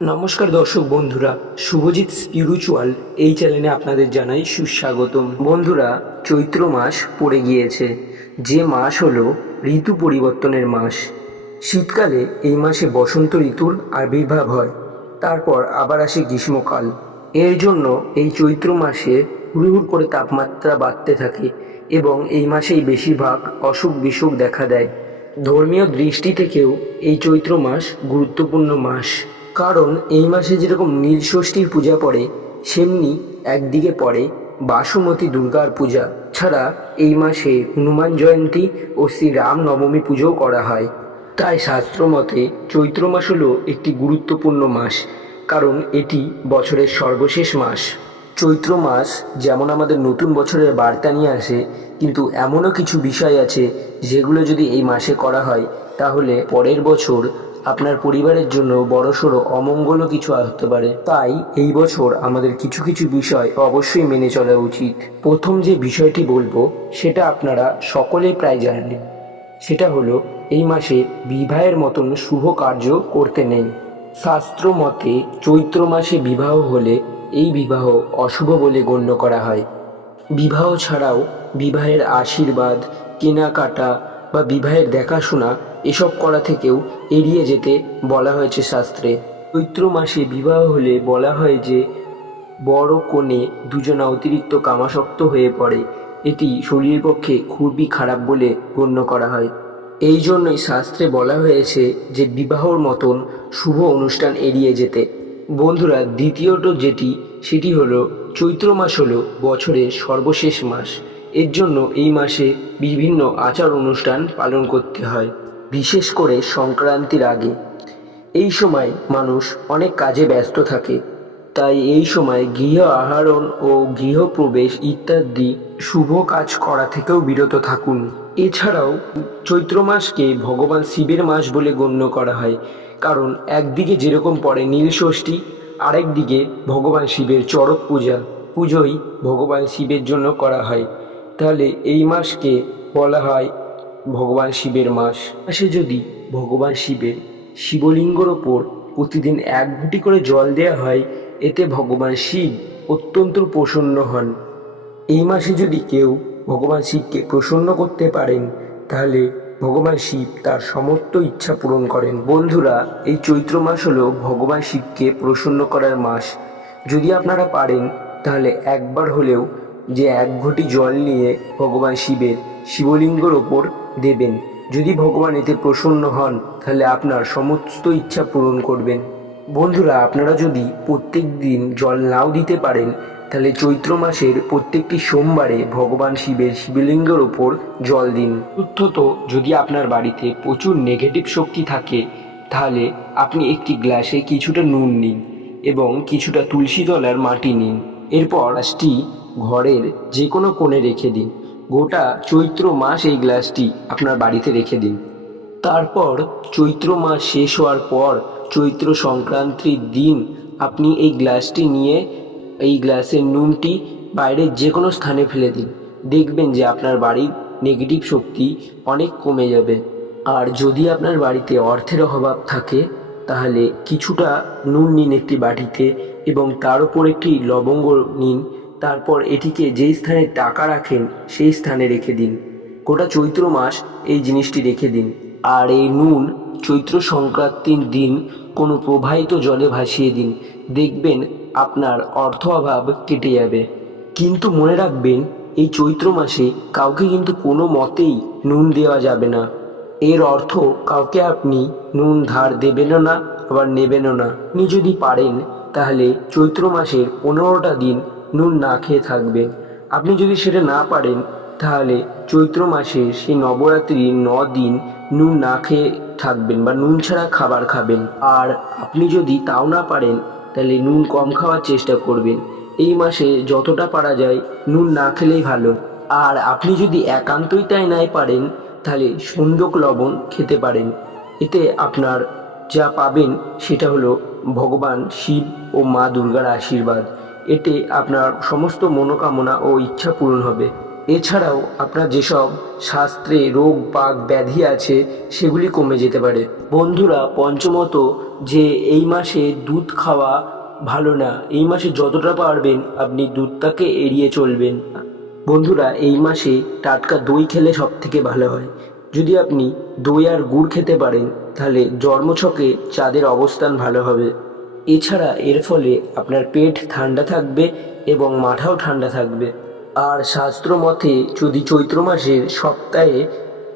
নমস্কার দর্শক বন্ধুরা, শুভজিৎ স্পিরিচুয়াল এই চ্যানেলে আপনাদের জানাই সুস্বাগতম। বন্ধুরা, চৈত্র মাস পড়ে গিয়েছে, যে মাস হলো ঋতু পরিবর্তনের মাস। শীতকালে এই মাসে বসন্ত ঋতুর আবির্ভাব হয়, তারপর আবার আসে গ্রীষ্মকাল। এর জন্য এই চৈত্র মাসে হুড় করে তাপমাত্রা বাড়তে থাকে এবং এই মাসেই বেশিরভাগ অসুখ বিসুখ দেখা দেয়। ধর্মীয় দৃষ্টি থেকেও এই চৈত্র মাস গুরুত্বপূর্ণ মাস, কারণ এই মাসে যেরকম নীলষষ্ঠীর পূজা পড়ে, সেমনি একদিকে পড়ে বাসুমতী দুর্গার পূজা। ছাড়া এই মাসে হনুমান জয়ন্তী ও শ্রী রাম নবমী পুজোও করা হয়। তাই শাস্ত্র মতে চৈত্র মাস হলো একটি গুরুত্বপূর্ণ মাস, কারণ এটি বছরের সর্বশেষ মাস। চৈত্র মাস যেমন আমাদের নতুন বছরের বার্তা নিয়ে আসে, কিন্তু এমনও কিছু বিষয় আছে যেগুলো যদি এই মাসে করা হয়, তাহলে পরের বছর আপনার পরিবারের জন্য বড়সড় অমঙ্গলও কিছু আসতে পারে। তাই এই বছর আমাদের কিছু কিছু বিষয় অবশ্যই মেনে চলা উচিত। প্রথম যে বিষয়টি বলবো সেটা আপনারা সকলেই প্রায় জানেন, সেটা হলো এই মাসে বিবাহের মতন শুভ কার্য করতে নেই। শাস্ত্র মতে চৈত্র মাসে বিবাহ হলে এই বিবাহ অশুভ বলে গণ্য করা হয়। বিবাহ ছাড়াও বিবাহের আশীর্বাদ, কেনাকাটা বা বিবাহের দেখাশোনা এসব করা থেকেও এড়িয়ে যেতে বলা হয়েছে শাস্ত্রে। চৈত্র মাসে বিবাহ হলে বলা হয় যে বড় কনে দুজনা অতিরিক্ত কামাসক্ত হয়ে পড়ে, এটি শরীরের পক্ষে খুবই খারাপ বলে গণ্য করা হয়। এই জন্যই শাস্ত্রে বলা হয়েছে যে বিবাহর মতন শুভ অনুষ্ঠান এড়িয়ে যেতে। বন্ধুরা, দ্বিতীয়ত সেটি হলো চৈত্র মাস হলো বছরের সর্বশেষ মাস। এর জন্য এই মাসে বিভিন্ন আচার অনুষ্ঠান পালন করতে হয়, বিশেষ করে সংক্রান্তির আগে। এই সময় মানুষ অনেক কাজে ব্যস্ত থাকে, তাই এই সময় গৃহ আহরণ ও গৃহপ্রবেশ ইত্যাদি শুভ কাজ করা থেকেও বিরত থাকুন। এছাড়াও চৈত্র মাসকে ভগবান শিবের মাস বলে গণ্য করা হয়, কারণ একদিকে যেরকম পড়ে নীলষষ্ঠী, আরেক দিকে ভগবান শিবের চড়ক পুজোই ভগবান শিবের জন্য করা হয়। তাহলে এই মাসকে বলা হয় ভগবান শিবের মাস। মাসে যদি ভগবান শিবের শিবলিঙ্গর ওপর প্রতিদিন 1 ঘটি করে জল দেওয়া হয়, এতে ভগবান শিব অত্যন্ত প্রসন্ন হন। এই মাসে যদি কেউ ভগবান শিবকে প্রসন্ন করতে পারেন, তাহলে ভগবান শিব তার সমস্ত ইচ্ছা পূরণ করেন। বন্ধুরা, এই চৈত্র মাস হলো ভগবান শিবকে প্রসন্ন করার মাস। যদি আপনারা পারেন তাহলে একবার হলেও যে 1 ঘটি জল নিয়ে ভগবান শিবের শিবলিঙ্গর ওপর দেবেন। যদি ভগবান এতে প্রসন্ন হন, তাহলে আপনার সমস্ত ইচ্ছা পূরণ করবেন। বন্ধুরা, আপনারা যদি প্রত্যেক দিন জল নাও দিতে পারেন, তাহলে চৈত্র মাসের প্রত্যেকটি সোমবারে ভগবান শিবের শিবলিঙ্গের ওপর জল দিন। চতুর্থত, যদি আপনার বাড়িতে প্রচুর নেগেটিভ শক্তি থাকে, তাহলে আপনি একটি গ্লাসে কিছুটা নুন নিন এবং কিছুটা তুলসী তলার মাটি নিন। এরপর গ্লাসটি ঘরের যে কোনো কোণে রেখে দিন। গোটা চৈত্র মাস এই গ্লাসটি আপনার বাড়িতে রেখে দিন। তারপর চৈত্র মাস শেষ হওয়ার পর চৈত্র সংক্রান্তির দিন আপনি এই গ্লাসটি নিয়ে এই গ্লাসের নুনটি বাইরের যে কোনো স্থানে ফেলে দিন। দেখবেন যে আপনার বাড়ির নেগেটিভ শক্তি অনেক কমে যাবে। আর যদি আপনার বাড়িতে অর্থের অভাব থাকে, তাহলে কিছুটা নুন নিন একটি বাটিতে এবং তার উপর একটি লবঙ্গ নিন। তারপর এটিকে যেই স্থানে টাকা রাখেন সেই স্থানে রেখে দিন। গোটা চৈত্র মাস এই জিনিসটি রেখে দিন। আর এই নুন চৈত্র সংক্রান্তির দিন কোনো প্রবাহিত জলে ভাসিয়ে দিন। দেখবেন আপনার অর্থ অভাব কেটে যাবে। কিন্তু মনে রাখবেন, এই চৈত্র মাসে কাউকে কিন্তু কোনো মতেই নুন দেওয়া যাবে না। এর অর্থ কাউকে আপনি নুন ধার দেবেনও না, আবার নেবেনও না। আপনি যদি পারেন তাহলে চৈত্র মাসের 15টা দিন নুন না খেয়ে থাকবেন। আপনি যদি সেটা না পারেন, তাহলে চৈত্র মাসের সেই নবরাত্রির 9 দিন নুন না খেয়ে থাকবেন বা নুন ছাড়া খাবার খাবেন। আর আপনি যদি তাও না পারেন, তাহলে নুন কম খাওয়ার চেষ্টা করবেন। এই মাসে যতটা পারা যায় নুন না খেলেই ভালো। আর আপনি যদি একান্তই তাই নাই পারেন, তাহলে সন্দক লবণ খেতে পারেন। এতে আপনার যা পাবেন সেটা হলো ভগবান শিব ও মা দুর্গার আশীর্বাদ। এতে আপনার সমস্ত মনোকামনা ও ইচ্ছা পূরণ হবে। এছাড়াও আপনার যেসব শাস্ত্রে রোগ বাগ ব্যাধি আছে সেগুলি কমে যেতে পারে। বন্ধুরা, পঞ্চমত যে এই মাসে দুধ খাওয়া ভালো না। এই মাসে যতটা পারবেন আপনি দুধটাকে এড়িয়ে চলবেন। বন্ধুরা, এই মাসে টাটকা দই খেলে সব থেকে ভালো হয়। যদি আপনি দই আর গুড় খেতে পারেন তাহলে জন্মছকে চাঁদের অবস্থান ভালো হবে। এছাড়া এর ফলে আপনার পেট ঠান্ডা থাকবে এবং মাথাও ঠান্ডা থাকবে। আর শাস্ত্র মতে যদি চৈত্র মাসের সপ্তাহে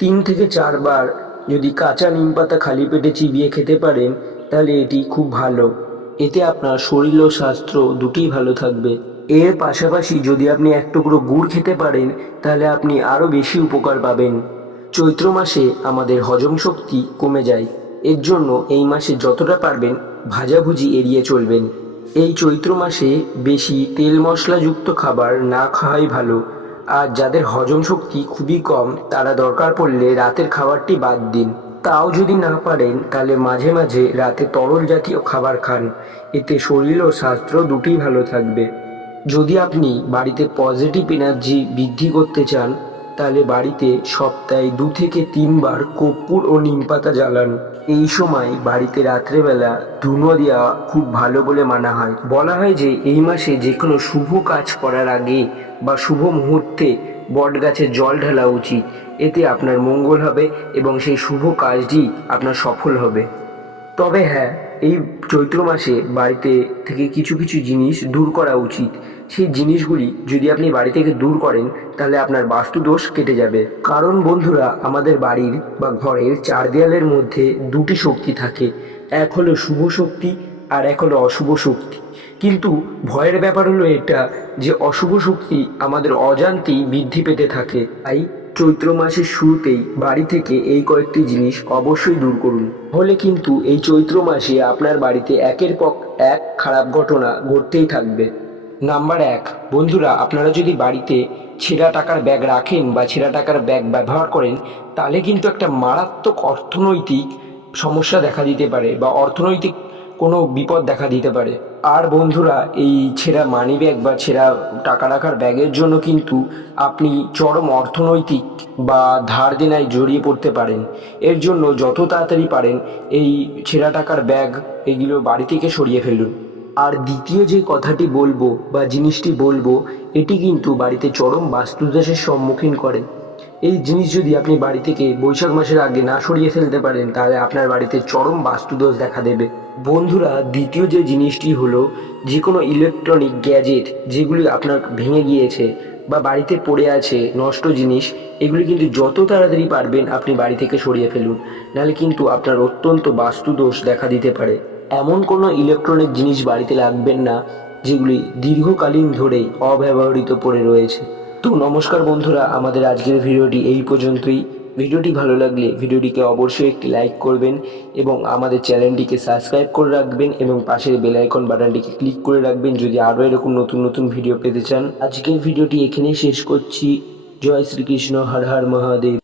3 থেকে 4 বার যদি কাঁচা নিম পাতা খালি পেটে চিবিয়ে খেতে পারেন তাহলে এটি খুব ভালো। এতে আপনার শরীর ও স্বাস্থ্য দুটিই ভালো থাকবে। এর পাশাপাশি যদি আপনি এক টুকরো গুড় খেতে পারেন তাহলে আপনি আরও বেশি উপকার পাবেন। চৈত্র মাসে আমাদের হজম শক্তি কমে যায়। এর জন্য এই মাসে যতটা পারবেন ভাজাভুজি এড়িয়ে চলবেন। এই চৈত্র মাসে বেশি তেল মশলাযুক্ত খাবার না খাওয়াই ভালো। আর যাদের হজম শক্তি খুবই কম তারা দরকার পড়লে রাতের খাবারটি বাদ দিন। তাও যদি না পারেন তাহলে মাঝে মাঝে রাতে তরল জাতীয় খাবার খান। এতে শরীর ও স্বাস্থ্য দুটিই ভালো থাকবে। যদি আপনি বাড়িতে পজিটিভ এনার্জি বৃদ্ধি করতে চান তাহলে বাড়িতে সপ্তাহে 2 থেকে 3 বার কর্পূর ও নিম পাতা জ্বালান। এই সময় বাড়িতে রাত্রেবেলা ধুনো দেওয়া খুব ভালো বলে মানা হয়। বলা হয় যে এই মাসে যে কোনো শুভ কাজ করার আগে বা শুভ মুহূর্তে বট গাছে জল ঢালা উচিত। এতে আপনার মঙ্গল হবে এবং সেই শুভ কাজটি আপনার সফল হবে। তবে হ্যাঁ, এই চৈত্র মাসে বাড়িতে থেকে কিছু কিছু জিনিস দূর করা উচিত। সেই জিনিসগুলি যদি আপনি বাড়ি থেকে দূর করেন তাহলে আপনার বাস্তুদোষ কেটে যাবে। কারণ বন্ধুরা, আমাদের বাড়ির বা ঘরের 4 দেয়ালের মধ্যে 2টি শক্তি থাকে। এক হলো শুভ শক্তি আর এক হলো অশুভ শক্তি। কিন্তু ভয়ের ব্যাপার হলো এটা যে অশুভ শক্তি আমাদের অজান্তেই বৃদ্ধি পেতে থাকে। তাই চৈত্র মাসের শুরুতেই বাড়ি থেকে এই কয়েকটি জিনিস অবশ্যই দূর করুন। হলে কিন্তু এই চৈত্র মাসে আপনার বাড়িতে একের পর এক খারাপ ঘটনা ঘটতেই থাকবে। নাম্বার 1, বন্ধুরা, আপনারা যদি বাড়িতে ছেঁড়া টাকার ব্যাগ রাখেন বা ছেঁড়া টাকার ব্যাগ ব্যবহার করেন তাহলে কিন্তু একটা মারাত্মক অর্থনৈতিক সমস্যা দেখা দিতে পারে বা অর্থনৈতিক কোনো বিপদ দেখা দিতে পারে। আর বন্ধুরা, এই ছেঁড়া মানি ব্যাগ বা ছেঁড়া টাকা রাখার ব্যাগের জন্য কিন্তু আপনি চরম অর্থনৈতিক বা ধার দেনায় জড়িয়ে পড়তে পারেন। এর জন্য যত তাড়াতাড়ি পারেন এই ছেঁড়া টাকার ব্যাগ এগুলো বাড়ি থেকে সরিয়ে ফেলুন। আর দ্বিতীয় যে কথাটি বলবো বা জিনিসটি বলবো, এটি কিন্তু বাড়িতে চরম বাস্তুদোষের সম্মুখীন করে। এই জিনিস যদি আপনি বাড়ি থেকে বৈশাখ মাসের আগে না সরিয়ে ফেলতে পারেন তাহলে আপনার বাড়িতে চরম বাস্তুদোষ দেখা দেবে। বন্ধুরা, দ্বিতীয় যে জিনিসটি হলো যে কোনো ইলেকট্রনিক গ্যাজেট যেগুলি আপনার ভেঙে গিয়েছে বা বাড়িতে পড়ে আছে নষ্ট জিনিস, এগুলি কিন্তু যত তাড়াতাড়ি পারবেন আপনি বাড়ি থেকে সরিয়ে ফেলুন, নাহলে কিন্তু আপনার অত্যন্ত বাস্তুদোষ দেখা দিতে পারে। এমন কোনো ইলেকট্রনিক জিনিস বাড়িতে রাখবেন না যেগুলি দীর্ঘকালীন ধরেই অব্যবহৃত পড়ে রয়েছে। তো নমস্কার বন্ধুরা, আমাদের আজকের ভিডিওটি এই পর্যন্তই। ভিডিওটি ভালো লাগলে ভিডিওটিকে অবশ্যই একটি লাইক করবেন এবং আমাদের চ্যানেলটিকে সাবস্ক্রাইব করে রাখবেন এবং পাশের বেল আইকন বাটনটিকে ক্লিক করে রাখবেন যদি আরও এরকম নতুন নতুন ভিডিও পেতে চান। আজকের ভিডিওটি এখানেই শেষ করছি। জয় শ্রীকৃষ্ণ, হর হর মহাদেব।